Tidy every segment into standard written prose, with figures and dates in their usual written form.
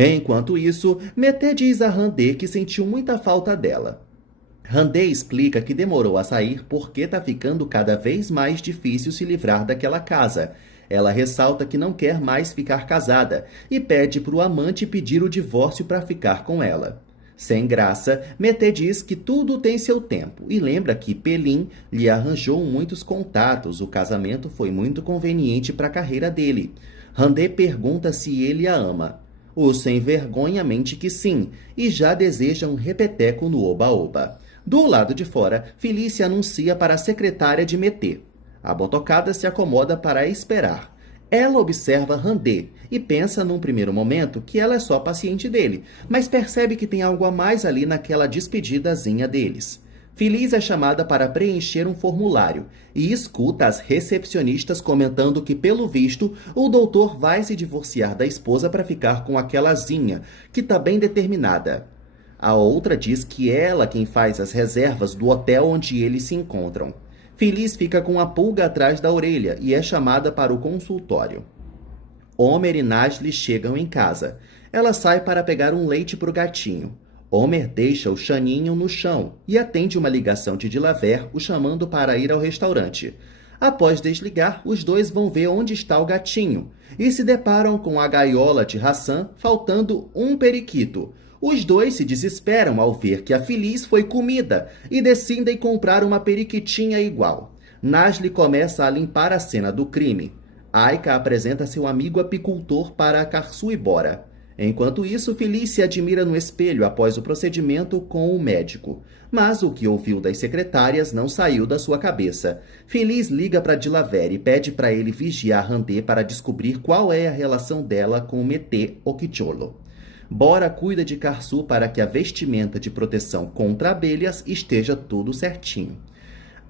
Enquanto isso, Mété diz a Randê que sentiu muita falta dela. Randê explica que demorou a sair porque tá ficando cada vez mais difícil se livrar daquela casa. Ela ressalta que não quer mais ficar casada e pede para o amante pedir o divórcio para ficar com ela. Sem graça, Mété diz que tudo tem seu tempo e lembra que Pelin lhe arranjou muitos contatos, o casamento foi muito conveniente para a carreira dele. Randê pergunta se ele a ama. O sem vergonha mente que sim, e já deseja um repeteco no oba-oba. Do lado de fora, Felícia anuncia para a secretária de Mété. A botocada se acomoda para esperar. Ela observa Randê e pensa num primeiro momento que ela é só paciente dele, mas percebe que tem algo a mais ali naquela despedidazinha deles. Feliz é chamada para preencher um formulário e escuta as recepcionistas comentando que, pelo visto, o doutor vai se divorciar da esposa para ficar com aquelazinha, que tá bem determinada. A outra diz que ela quem faz as reservas do hotel onde eles se encontram. Feliz fica com a pulga atrás da orelha e é chamada para o consultório. Homer e Nasli chegam em casa. Ela sai para pegar um leite para o gatinho. Homer deixa o Chaninho no chão e atende uma ligação de Dilaver o chamando para ir ao restaurante. Após desligar, os dois vão ver onde está o gatinho e se deparam com a gaiola de Hassan faltando um periquito. Os dois se desesperam ao ver que a Feliz foi comida e decidem comprar uma periquitinha igual. Nasli começa a limpar a cena do crime. Aika apresenta seu amigo apicultor para Karsu e Bora. Enquanto isso, Feliz se admira no espelho após o procedimento com o médico. Mas o que ouviu das secretárias não saiu da sua cabeça. Feliz liga para Dilaver e pede para ele vigiar Randê para descobrir qual é a relação dela com Mété Okicholo. Bora cuida de Karsu para que a vestimenta de proteção contra abelhas esteja tudo certinho.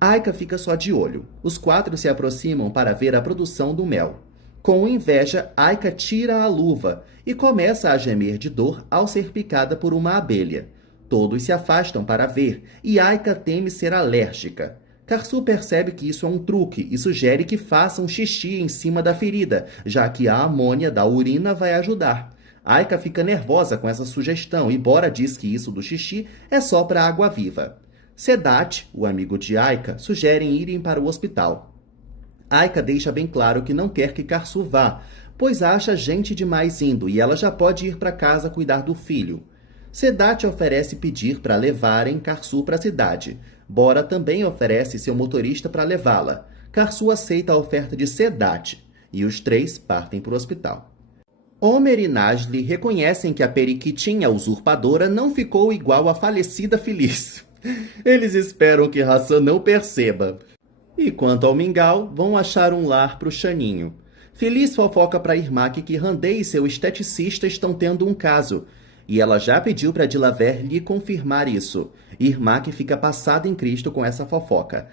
Aika fica só de olho. Os quatro se aproximam para ver a produção do mel. Com inveja, Aika tira a luva e começa a gemer de dor ao ser picada por uma abelha. Todos se afastam para ver e Aika teme ser alérgica. Karsu percebe que isso é um truque e sugere que façam xixi em cima da ferida, já que a amônia da urina vai ajudar. Aika fica nervosa com essa sugestão e Bora diz que isso do xixi é só para água-viva. Sedat, o amigo de Aika, sugerem irem para o hospital. Aika deixa bem claro que não quer que Karsu vá, pois acha gente demais indo e ela já pode ir para casa cuidar do filho. Sedat oferece pedir para levarem Karsu para a cidade. Bora também oferece seu motorista para levá-la. Karsu aceita a oferta de Sedat e os três partem para o hospital. Homer e Nasli reconhecem que a periquitinha usurpadora não ficou igual à falecida Feliz. Eles esperam que Hassan não perceba. E quanto ao mingau, vão achar um lar para o Chaninho. Feliz fofoca para Irmak que Randê e seu esteticista estão tendo um caso. E ela já pediu para Dilaver lhe confirmar isso. Irmak fica passada em Cristo com essa fofoca.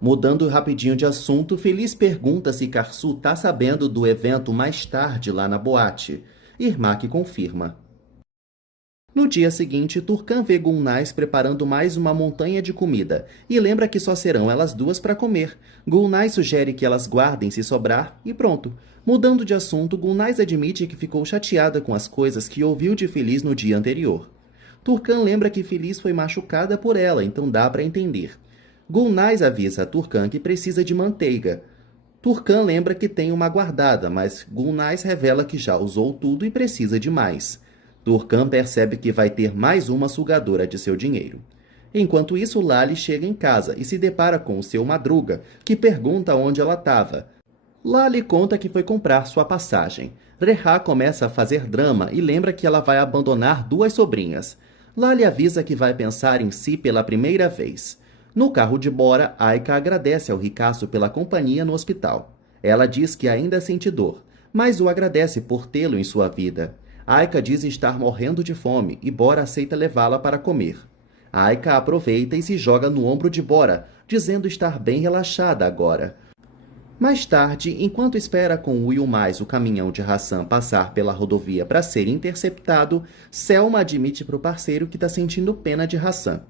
Mudando rapidinho de assunto, Feliz pergunta se Karsu tá sabendo do evento mais tarde lá na boate. Irmak confirma. No dia seguinte, Turcan vê Gulnaz preparando mais uma montanha de comida e lembra que só serão elas duas para comer. Gulnaz sugere que elas guardem se sobrar e pronto. Mudando de assunto, Gulnaz admite que ficou chateada com as coisas que ouviu de Feliz no dia anterior. Turcan lembra que Feliz foi machucada por ela, então dá para entender. Gulnaz avisa a Turcan que precisa de manteiga. Turcan lembra que tem uma guardada, mas Gulnaz revela que já usou tudo e precisa de mais. Turcan percebe que vai ter mais uma sugadora de seu dinheiro. Enquanto isso, Lali chega em casa e se depara com o seu Madruga, que pergunta onde ela estava. Lali conta que foi comprar sua passagem. Reha começa a fazer drama e lembra que ela vai abandonar duas sobrinhas. Lali avisa que vai pensar em si pela primeira vez. No carro de Bora, Aika agradece ao ricaço pela companhia no hospital. Ela diz que ainda sente dor, mas o agradece por tê-lo em sua vida. Aika diz estar morrendo de fome e Bora aceita levá-la para comer. Aika aproveita e se joga no ombro de Bora, dizendo estar bem relaxada agora. Mais tarde, enquanto espera com Will mais o caminhão de Hassan passar pela rodovia para ser interceptado, Selma admite para o parceiro que está sentindo pena de Hassan.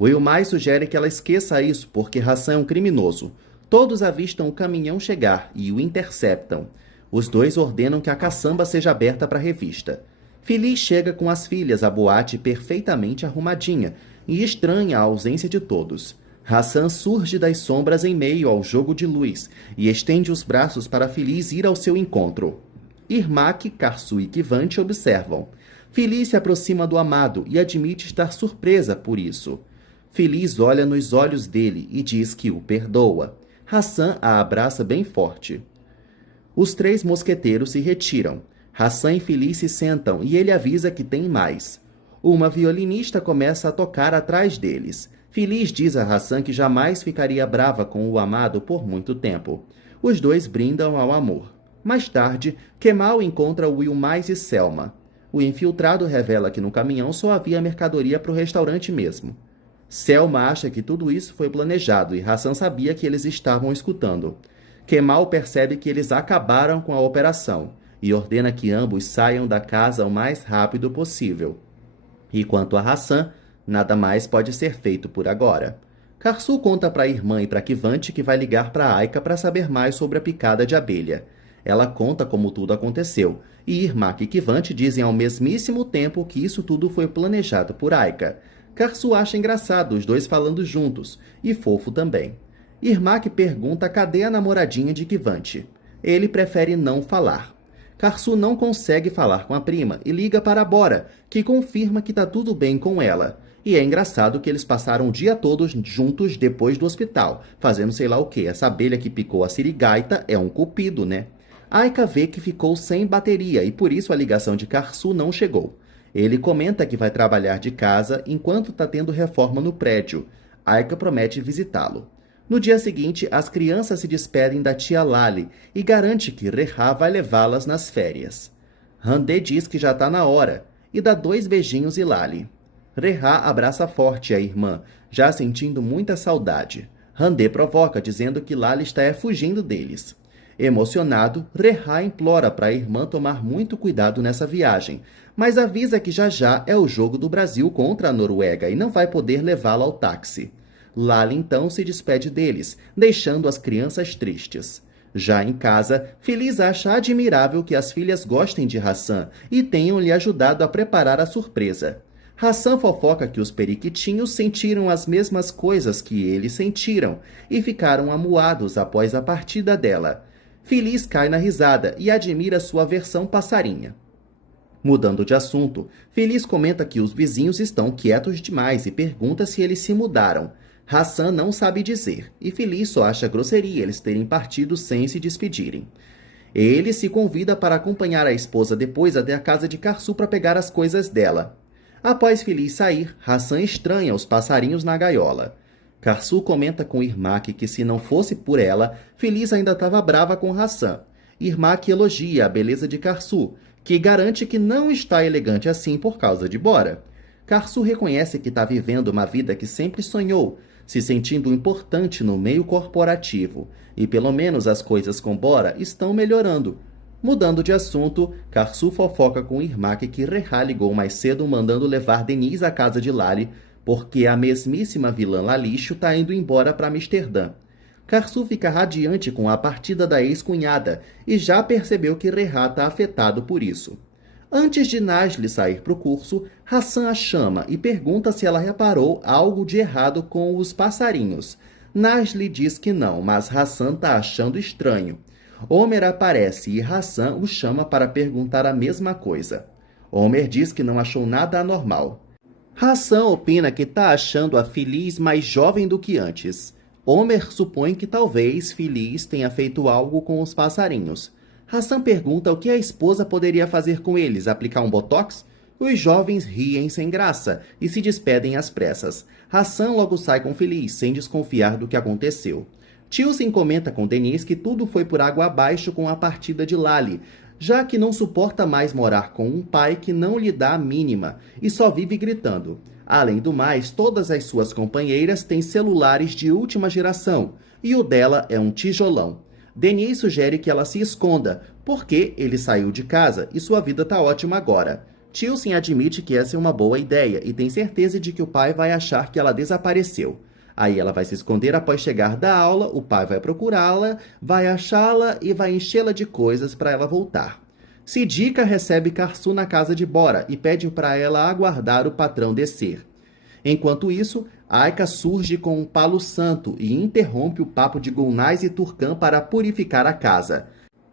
Will mais sugere que ela esqueça isso porque Hassan é um criminoso. Todos avistam o caminhão chegar e o interceptam. Os dois ordenam que a caçamba seja aberta para a revista. Feliz chega com as filhas à boate perfeitamente arrumadinha e estranha a ausência de todos. Hassan surge das sombras em meio ao jogo de luz e estende os braços para Feliz ir ao seu encontro. Irmak, Karsu e Kivante observam. Feliz se aproxima do amado e admite estar surpresa por isso. Feliz olha nos olhos dele e diz que o perdoa. Hassan a abraça bem forte. Os 3 mosqueteiros se retiram. Hassan e Feliz se sentam e ele avisa que tem mais. Uma violinista começa a tocar atrás deles. Feliz diz a Hassan que jamais ficaria brava com o amado por muito tempo. Os 2 brindam ao amor. Mais tarde, Kemal encontra Wilmais e Selma. O infiltrado revela que no caminhão só havia mercadoria para o restaurante mesmo. Selma acha que tudo isso foi planejado e Hassan sabia que eles estavam escutando. Kemal percebe que eles acabaram com a operação e ordena que ambos saiam da casa o mais rápido possível. E quanto a Hassan, nada mais pode ser feito por agora. Karsu conta para a irmã e para Kivante que vai ligar para Aika para saber mais sobre a picada de abelha. Ela conta como tudo aconteceu, e Irmak e Kivante dizem ao mesmíssimo tempo que isso tudo foi planejado por Aika. Karsu acha engraçado os 2 falando juntos, e fofo também. Irmak pergunta cadê a namoradinha de Kivante. Ele prefere não falar. Karsu não consegue falar com a prima e liga para Bora, que confirma que tá tudo bem com ela. E é engraçado que eles passaram o dia todo juntos depois do hospital, fazendo sei lá o que. Essa abelha que picou a sirigaita é um cupido, né? Aika vê que ficou sem bateria e por isso a ligação de Karsu não chegou. Ele comenta que vai trabalhar de casa enquanto está tendo reforma no prédio. Aika promete visitá-lo. No dia seguinte, as crianças se despedem da tia Lali e garante que Reha vai levá-las nas férias. Handé diz que já está na hora e dá 2 beijinhos e Lali. Reha abraça forte a irmã, já sentindo muita saudade. Handé provoca, dizendo que Lali está fugindo deles. Emocionado, Reha implora para a irmã tomar muito cuidado nessa viagem, mas avisa que já já é o jogo do Brasil contra a Noruega e não vai poder levá-la ao táxi. Lali então se despede deles, deixando as crianças tristes. Já em casa, Feliz acha admirável que as filhas gostem de Hassan e tenham lhe ajudado a preparar a surpresa. Hassan fofoca que os periquitinhos sentiram as mesmas coisas que eles sentiram e ficaram amuados após a partida dela. Feliz cai na risada e admira sua versão passarinha. Mudando de assunto, Feliz comenta que os vizinhos estão quietos demais e pergunta se eles se mudaram. Hassan não sabe dizer, e Feliz só acha grosseria eles terem partido sem se despedirem. Ele se convida para acompanhar a esposa depois até a casa de Karsu para pegar as coisas dela. Após Feliz sair, Hassan estranha os passarinhos na gaiola. Karsu comenta com Irmak que se não fosse por ela, Feliz ainda estava brava com Hassan. Irmak elogia a beleza de Karsu, que garante que não está elegante assim por causa de Bora. Karsu reconhece que está vivendo uma vida que sempre sonhou, se sentindo importante no meio corporativo, e pelo menos as coisas com Bora estão melhorando. Mudando de assunto, Karsu fofoca com Irmak que Reha ligou mais cedo mandando levar Denise à casa de Lali, porque a mesmíssima vilã Lalixo está indo embora para Amsterdã. Karsu fica radiante com a partida da ex-cunhada e já percebeu que Reha está afetado por isso. Antes de Najli sair para o curso, Hassan a chama e pergunta se ela reparou algo de errado com os passarinhos. Najli diz que não, mas Hassan está achando estranho. Homer aparece e Hassan o chama para perguntar a mesma coisa. Homer diz que não achou nada anormal. Hassan opina que está achando a Feliz mais jovem do que antes. Homer supõe que talvez Feliz tenha feito algo com os passarinhos. Hassan pergunta o que a esposa poderia fazer com eles, aplicar um botox? Os jovens riem sem graça e se despedem às pressas. Hassan logo sai com Feliz, sem desconfiar do que aconteceu. Tilsen comenta com Denise que tudo foi por água abaixo com a partida de Lali, já que não suporta mais morar com um pai que não lhe dá a mínima e só vive gritando. Além do mais, todas as suas companheiras têm celulares de última geração e o dela é um tijolão. Denise sugere que ela se esconda, porque ele saiu de casa e sua vida tá ótima agora. Tilsen admite que essa é uma boa ideia e tem certeza de que o pai vai achar que ela desapareceu. Aí ela vai se esconder após chegar da aula, o pai vai procurá-la, vai achá-la e vai enchê-la de coisas para ela voltar. Sidica recebe Karsu na casa de Bora e pede para ela aguardar o patrão descer. Enquanto isso, Aika surge com um palo santo e interrompe o papo de Gulnaz e Turcan para purificar a casa.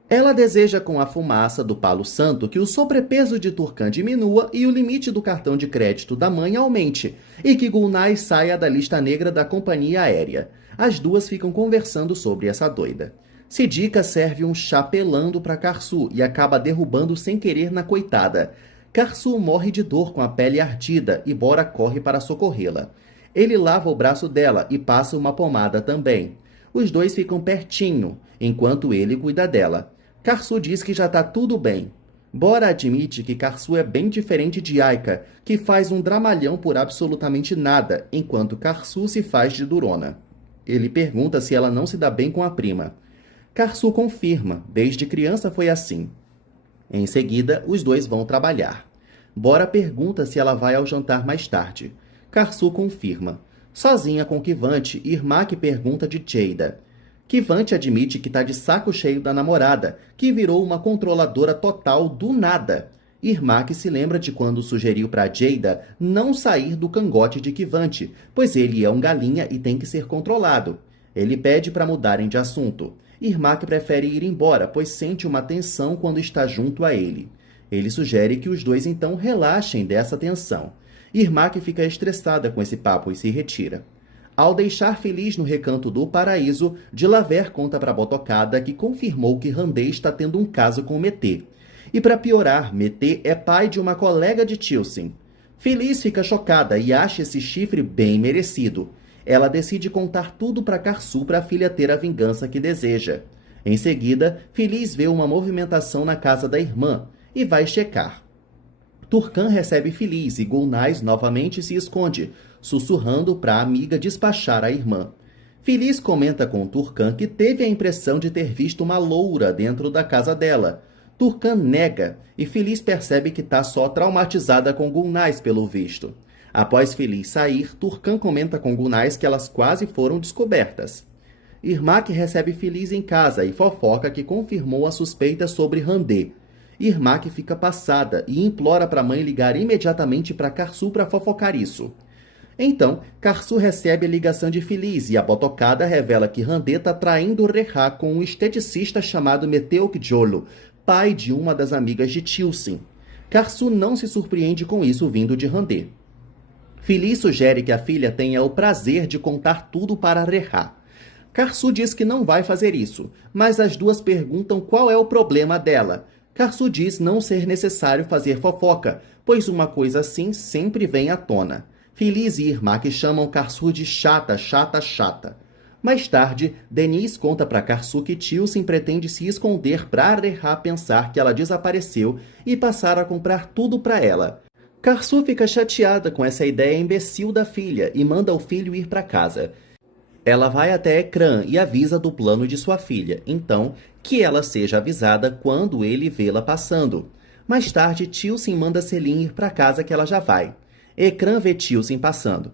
Ela deseja com a fumaça do palo santo que o sobrepeso de Turcan diminua e o limite do cartão de crédito da mãe aumente, e que Gulnaz saia da lista negra da companhia aérea. As duas ficam conversando sobre essa doida. Sidica serve um chá pelando para Karsu e acaba derrubando sem querer na coitada. Karsu morre de dor com a pele ardida e Bora corre para socorrê-la. Ele lava o braço dela e passa uma pomada também. Os dois ficam pertinho, enquanto ele cuida dela. Karsu diz que já está tudo bem. Bora admite que Karsu é bem diferente de Aika, que faz um dramalhão por absolutamente nada, enquanto Karsu se faz de durona. Ele pergunta se ela não se dá bem com a prima. Karsu confirma, desde criança foi assim. Em seguida, os dois vão trabalhar. Bora pergunta se ela vai ao jantar mais tarde. Karsu confirma. Sozinha com Kivante, Irmak pergunta de Jada. Kivante admite que está de saco cheio da namorada, que virou uma controladora total do nada. Irmak se lembra de quando sugeriu para Jada não sair do cangote de Kivante, pois ele é um galinha e tem que ser controlado. Ele pede para mudarem de assunto. Irmak prefere ir embora, pois sente uma tensão quando está junto a ele. Ele sugere que os dois então relaxem dessa tensão. Irmak fica estressada com esse papo e se retira. Ao deixar feliz no recanto do paraíso, Dilaver conta para Botocada que confirmou que Randê está tendo um caso com Mété. E para piorar, Mété é pai de uma colega de Tilsin. Feliz fica chocada e acha esse chifre bem merecido. Ela decide contar tudo para Karsu para a filha ter a vingança que deseja. Em seguida, Feliz vê uma movimentação na casa da irmã e vai checar. Turcan recebe Feliz e Gulnaz novamente se esconde, sussurrando para a amiga despachar a irmã. Feliz comenta com Turcan que teve a impressão de ter visto uma loura dentro da casa dela. Turcan nega e Feliz percebe que está só traumatizada com Gulnaz pelo visto. Após Feliz sair, Turcan comenta com Gulnaz que elas quase foram descobertas. Irmak recebe Feliz em casa e fofoca que confirmou a suspeita sobre Randê. Irmak fica passada e implora para a mãe ligar imediatamente para Karsu para fofocar isso. Então, Karsu recebe a ligação de Feliz e a Botocada revela que Randê está traindo Rehá com um esteticista chamado Meteokjolo, pai de uma das amigas de Tilsin. Karsu não se surpreende com isso vindo de Randê. Feliz sugere que a filha tenha o prazer de contar tudo para Rehá. Karsu diz que não vai fazer isso, mas as duas perguntam qual é o problema dela. Karsu diz não ser necessário fazer fofoca, pois uma coisa assim sempre vem à tona. Feliz e Irmak chamam Karsu de chata, chata, chata. Mais tarde, Denise conta para Karsu que Tilsin pretende se esconder para Rehá pensar que ela desapareceu e passar a comprar tudo para ela. Karsu fica chateada com essa ideia imbecil da filha e manda o filho ir para casa. Ela vai até Ekran e avisa do plano de sua filha, então que ela seja avisada quando ele vê-la passando. Mais tarde, Tilsin manda Selim ir para casa que ela já vai. Ekran vê Tilsin passando.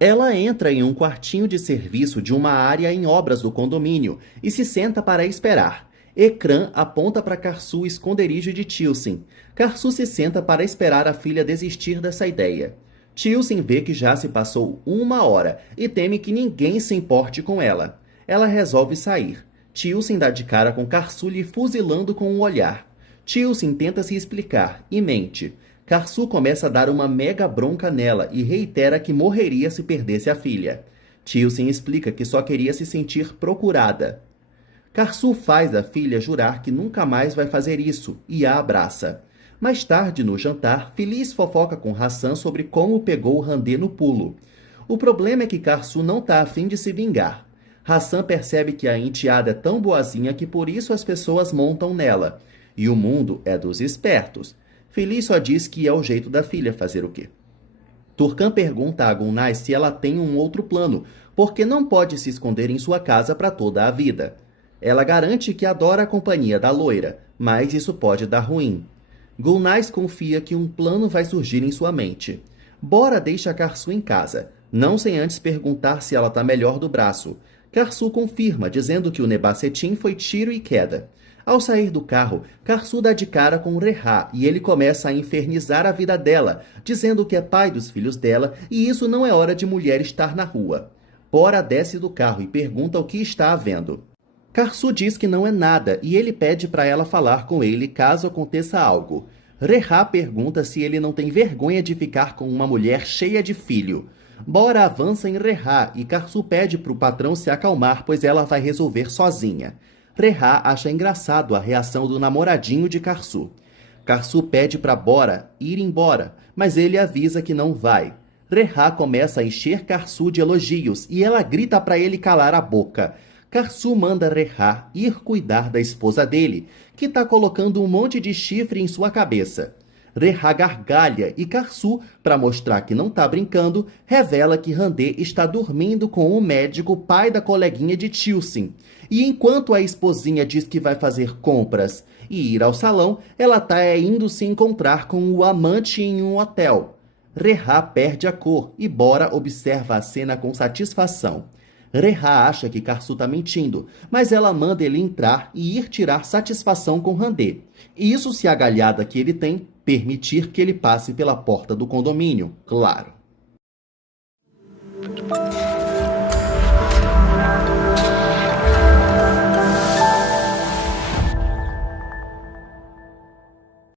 Ela entra em um quartinho de serviço de uma área em obras do condomínio e se senta para esperar. Ekran aponta para Karsu o esconderijo de Tilsin. Karsu se senta para esperar a filha desistir dessa ideia. Tilsin vê que já se passou 1 hora e teme que ninguém se importe com ela. Ela resolve sair. Tilsin dá de cara com Karsu lhe fuzilando com um olhar. Tilsin tenta se explicar e mente. Karsu começa a dar uma mega bronca nela e reitera que morreria se perdesse a filha. Tilsin explica que só queria se sentir procurada. Karsu faz a filha jurar que nunca mais vai fazer isso e a abraça. Mais tarde, no jantar, Feliz fofoca com Hassan sobre como pegou Randê no pulo. O problema é que Karsu não está afim de se vingar. Hassan percebe que a enteada é tão boazinha que por isso as pessoas montam nela. E o mundo é dos espertos. Feliz só diz que é o jeito da filha fazer o quê? Turcan pergunta a Gulnaz se ela tem um outro plano, porque não pode se esconder em sua casa para toda a vida. Ela garante que adora a companhia da loira, mas isso pode dar ruim. Gulnaz confia que um plano vai surgir em sua mente. Bora deixa Karsu em casa, não sem antes perguntar se ela está melhor do braço. Karsu confirma, dizendo que o Nebacetim foi tiro e queda. Ao sair do carro, Karsu dá de cara com Reha e ele começa a infernizar a vida dela, dizendo que é pai dos filhos dela e isso não é hora de mulher estar na rua. Bora desce do carro e pergunta o que está havendo. Karsu diz que não é nada e ele pede para ela falar com ele caso aconteça algo. Reha pergunta se ele não tem vergonha de ficar com uma mulher cheia de filho. Bora avança em Reha e Karsu pede para o patrão se acalmar, pois ela vai resolver sozinha. Reha acha engraçado a reação do namoradinho de Karsu. Karsu pede para Bora ir embora, mas ele avisa que não vai. Reha começa a encher Karsu de elogios e ela grita para ele calar a boca. Karsu manda Reha ir cuidar da esposa dele, que está colocando um monte de chifre em sua cabeça. Reha gargalha e Karsu, para mostrar que não está brincando, revela que Hande está dormindo com o médico pai da coleguinha de Tilsin. E enquanto a esposinha diz que vai fazer compras e ir ao salão, ela está indo se encontrar com o amante em um hotel. Reha perde a cor e Bora observa a cena com satisfação. Reha acha que Karsu está mentindo, mas ela manda ele entrar e ir tirar satisfação com Hande. E isso se a galhada que ele tem permitir que ele passe pela porta do condomínio, claro.